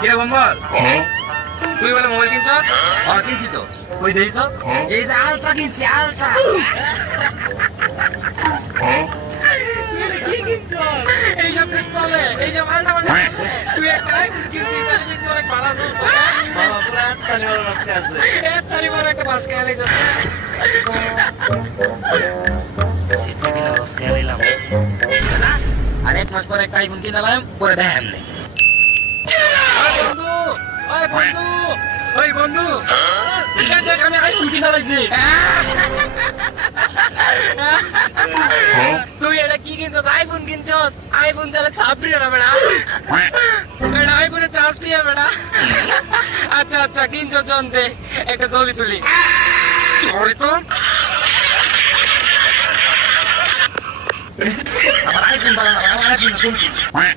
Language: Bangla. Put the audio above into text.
কিরে বম্বল, তুই বলে মোবাইল কিনছ? কিনছি তো। কই দেখি তো। এই যে আলট্রা কিনছি, আলট্রা। কি কিনছ? এইসব সেট চলে, এইসব আলট্রা মানে তুই একটা আইফোন কিনতি, তাহলে কিন্তু অনেক ভালো চলতো। একটারই বড় একটা বাস খেয়াল যাচ্ছে। সেটা কিনা বাস খেয়াল এলাম না, আর 1 মাস পরে একটা আইফোন কিনালাম, পরে দেখাম নে। বন্ধু, ওই বন্ধু, ওই বন্ধু, দেখ আমি আইফোন কিনা লাগছি। তুই এটা কি কিনছস? আইফোন কিনছস? আইফোন চালে চাপড়ি না বেড়া, বেড়া আইফোনে চার্জ দিয়ে বেড়া। আচ্ছা আচ্ছা, কিনছস জানতে একটা ছবি তুলি। তোর তো আমার আইফোন বানানো, আমার আইফোন ছবি।